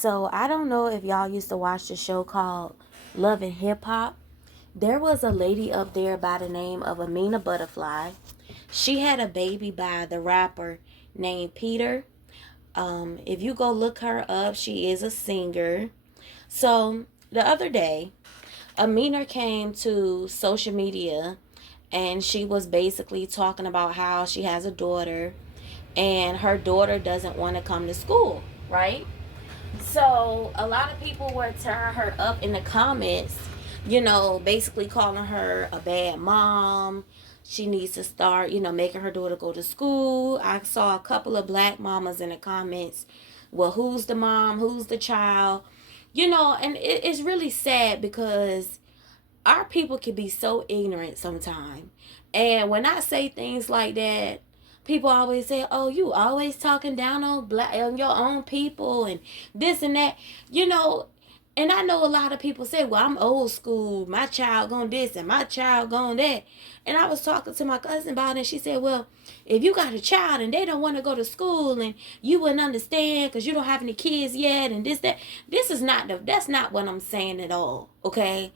So I don't know if y'all used to watch the show called Love and Hip Hop. There was a lady up there by the name of Amina Buddafly. She had a baby by the rapper named Peter. If you go look her up, she is a singer. So the other day, Amina came to social media and she was basically talking about how she has a daughter and her daughter doesn't want to come to school, right? So a lot of people were tearing her up in the comments, basically calling her a bad mom. She needs to start, making her daughter go to school. I saw a couple of black mamas in the comments. Well, who's the mom? Who's the child? And it's really sad because our people can be so ignorant sometimes. And when I say things like that, people always say, "Oh, you always talking down on your own people and this and that," you know. And I know a lot of people say, "Well, I'm old school. My child going this and my child going that." And I was talking to my cousin about it, and she said, "Well, if you got a child and they don't want to go to school, and you wouldn't understand because you don't have any kids yet, and this that, that's not what I'm saying at all. Okay."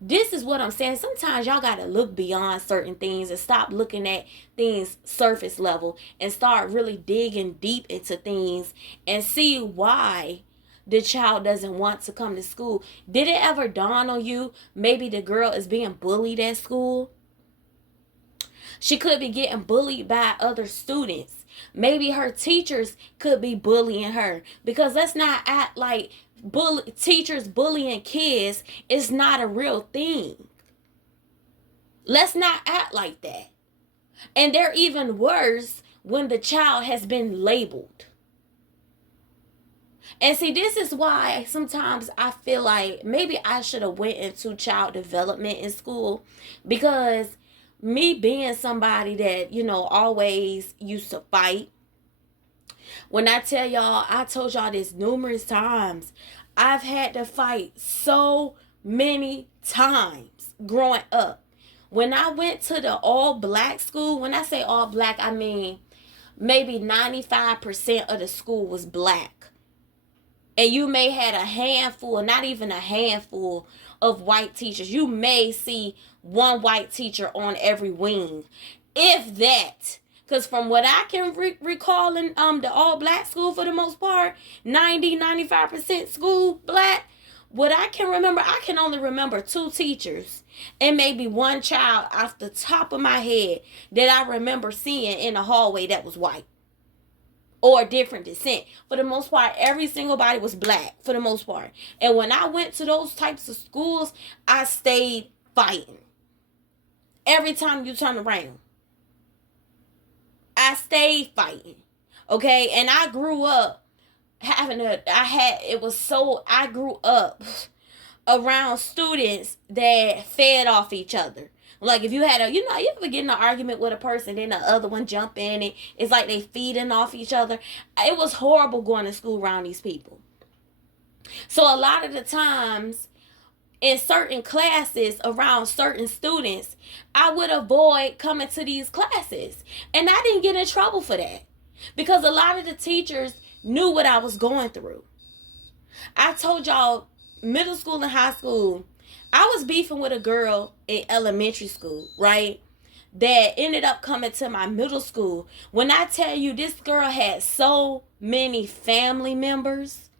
This is what I'm saying. Sometimes y'all got to look beyond certain things and stop looking at things surface level and start really digging deep into things and see why the child doesn't want to come to school. Did it ever dawn on you maybe the girl is being bullied at school? She could be getting bullied by other students. Maybe her teachers could be bullying her, because let's not act like teachers bullying kids is not a real thing. Let's not act like that. And they're even worse when the child has been labeled. And see, this is why sometimes I feel like maybe I should have went into child development in school, because me being somebody that, always used to fight. When I tell y'all, I told y'all this numerous times. I've had to fight so many times growing up. When I went to the all black school, when I say all black, I mean maybe 95% of the school was black. And you may had a handful, not even a handful of white teachers. You may see one white teacher on every wing, if that. Because from what I can recall in the all black school, for the most part, 95% school black, what I can remember, I can only remember two teachers and maybe one child off the top of my head that I remember seeing in the hallway that was white or different descent. For the most part, every single body was black for the most part. And when I went to those types of schools, I stayed fighting. Every time you turn around, I stayed fighting. Okay? And I grew up I grew up around students that fed off each other. Like if you had you ever get in an argument with a person, then the other one jump in, and it's like they feeding off each other. It was horrible going to school around these people. So a lot of the times in certain classes around certain students, I would avoid coming to these classes. And I didn't get in trouble for that, because a lot of the teachers knew what I was going through. I told y'all, middle school and high school, I was beefing with a girl in elementary school, right? That ended up coming to my middle school. When I tell you, this girl had so many family members,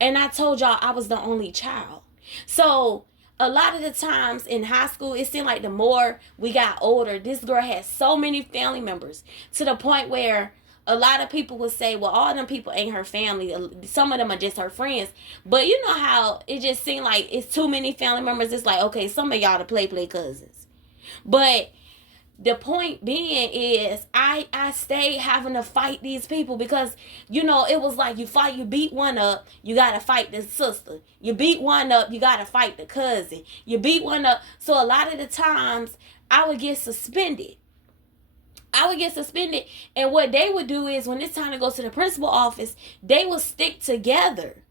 and I told y'all I was the only child. So a lot of the times in high school, it seemed like the more we got older, this girl had so many family members, to the point where a lot of people would say, well, all them people ain't her family. Some of them are just her friends. But you know how it just seemed like it's too many family members. It's like, okay, some of y'all to play cousins. But the point being is I stayed having to fight these people, because it was like you beat one up, you gotta fight the sister. You beat one up, you gotta fight the cousin. You beat one up. So a lot of the times I would get suspended. And what they would do is, when it's time to go to the principal office, they would stick together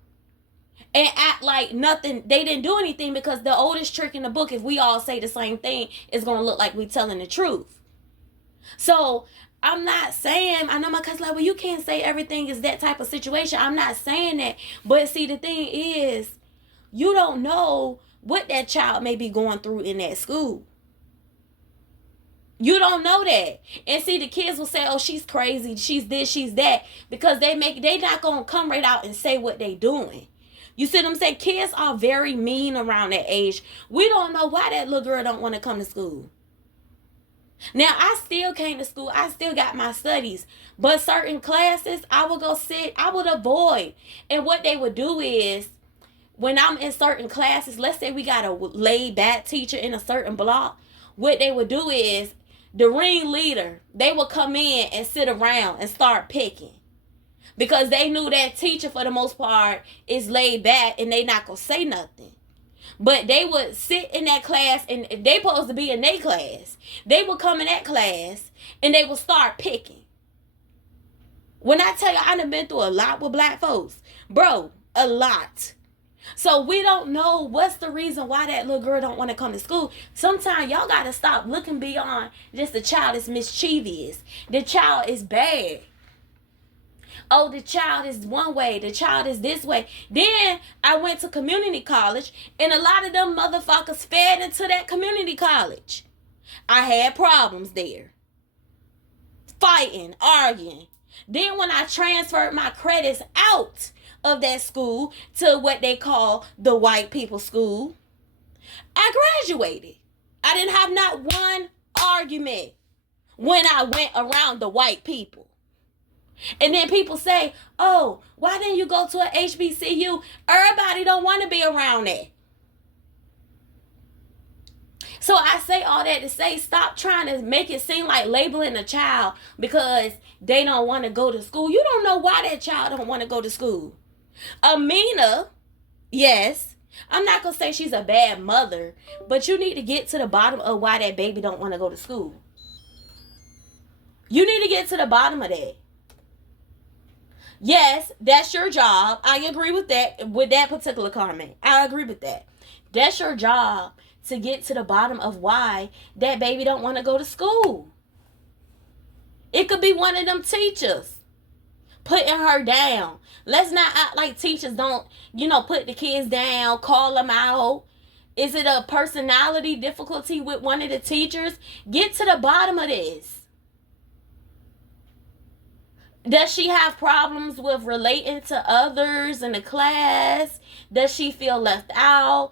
and act like nothing, they didn't do anything, because the oldest trick in the book, if we all say the same thing, is going to look like we telling the truth. So I'm not saying, I know my cousin like, well, you can't say everything is that type of situation. I'm not saying that. But see, the thing is, you don't know what that child may be going through in that school. You don't know that. And see, the kids will say, oh, she's crazy, she's this, she's that, because they not gonna come right out and say what they doing. You see what I'm saying? Kids are very mean around that age. We don't know why that little girl don't want to come to school. Now, I still came to school. I still got my studies. But certain classes, I would go sit. I would avoid. And what they would do is, when I'm in certain classes, let's say we got a laid back teacher in a certain block, what they would do is, the ringleader, they would come in and sit around and start picking. Because they knew that teacher, for the most part, is laid back and they not going to say nothing. But they would sit in that class, and they supposed to be in their class. They would come in that class and they would start picking. When I tell you, I done been through a lot with black folks. Bro, a lot. So we don't know what's the reason why that little girl don't want to come to school. Sometimes y'all got to stop looking beyond just the child is mischievous. The child is bad. Oh, the child is one way. The child is this way. Then I went to community college, and a lot of them motherfuckers fed into that community college. I had problems there. Fighting, arguing. Then when I transferred my credits out of that school to what they call the white people school, I graduated. I didn't have not one argument when I went around the white people. And then people say, oh, why didn't you go to a HBCU? Everybody don't want to be around that. So I say all that to say, stop trying to make it seem like labeling a child because they don't want to go to school. You don't know why that child don't want to go to school. Amina, yes, I'm not going to say she's a bad mother, but you need to get to the bottom of why that baby don't want to go to school. You need to get to the bottom of that. Yes, that's your job. I agree with that particular comment. I agree with that. That's your job to get to the bottom of why that baby don't want to go to school. It could be one of them teachers putting her down. Let's not act like teachers don't, put the kids down, call them out. Is it a personality difficulty with one of the teachers? Get to the bottom of this. Does she have problems with relating to others in the class? Does she feel left out?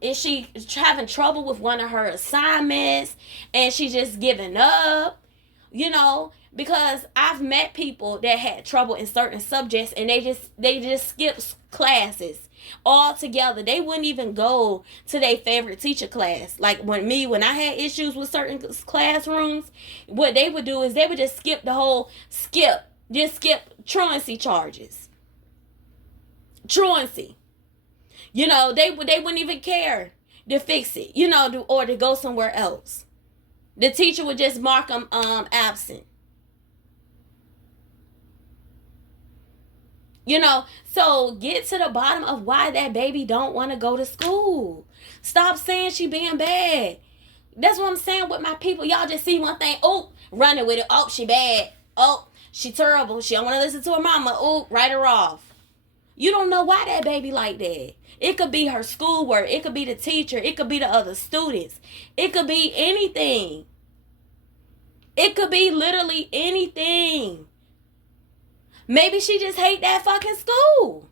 Is she having trouble with one of her assignments and she just giving up? Because I've met people that had trouble in certain subjects and they just skipped classes altogether. They wouldn't even go to their favorite teacher class. Like when I had issues with certain classrooms, what they would do is they would just skip truancy charges. Truancy. They wouldn't even care to fix it, or to go somewhere else. The teacher would just mark them absent. So get to the bottom of why that baby don't want to go to school. Stop saying she being bad. That's what I'm saying with my people. Y'all just see one thing, oh, running with it. Oh, she bad. Oh, she terrible. She don't want to listen to her mama. Oh, write her off. You don't know why that baby like that. It could be her schoolwork. It could be the teacher. It could be the other students. It could be anything. It could be literally anything. Maybe she just hate that fucking school.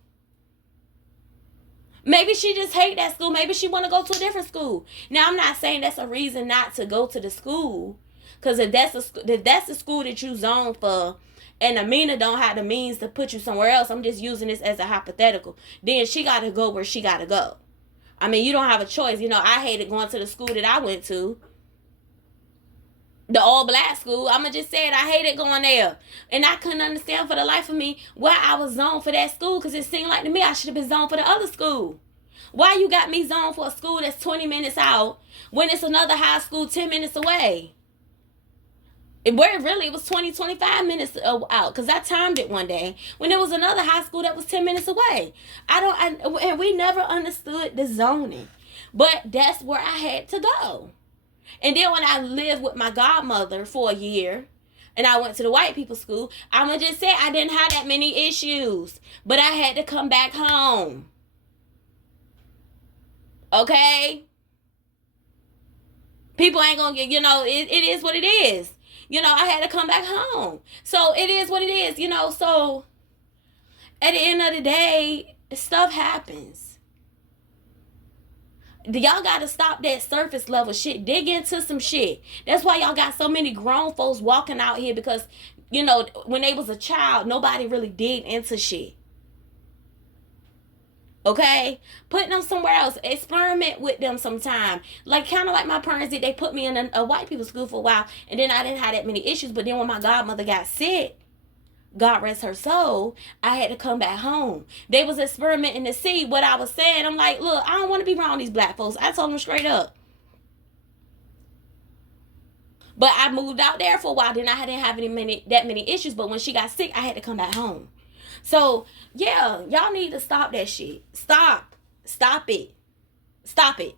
Maybe she just hate that school. Maybe she want to go to a different school. Now, I'm not saying that's a reason not to go to the school. Because if that's the school that you zone for, and Amina don't have the means to put you somewhere else, I'm just using this as a hypothetical, then she got to go where she got to go. I mean, you don't have a choice. I hated going to the school that I went to. The all-black school. I'ma just say it. I hated going there. And I couldn't understand for the life of me why I was zoned for that school, because it seemed like to me I should have been zoned for the other school. Why you got me zoned for a school that's 20 minutes out when it's another high school 10 minutes away? It was 20, 25 minutes out, because I timed it one day when there was another high school that was 10 minutes away. And we never understood the zoning. But that's where I had to go. And then when I lived with my godmother for a year, and I went to the white people school, I'ma just say I didn't have that many issues. But I had to come back home. Okay? People ain't gonna get, it is what it is. I had to come back home. So it is what it is, so at the end of the day, stuff happens. Y'all gotta stop that surface level shit. Dig into some shit. That's why y'all got so many grown folks walking out here, because, when they was a child, nobody really dig into shit. Okay, put them somewhere else. Experiment with them sometime. Like, kind of like my parents did. They put me in a white people school for a while, and then I didn't have that many issues. But then when my godmother got sick, God rest her soul, I had to come back home. They was experimenting to see what I was saying. I'm like, look, I don't want to be around these black folks. I told them straight up. But I moved out there for a while. Then I didn't have that many issues. But when she got sick, I had to come back home. So, yeah, y'all need to stop that shit. Stop it. Stop it.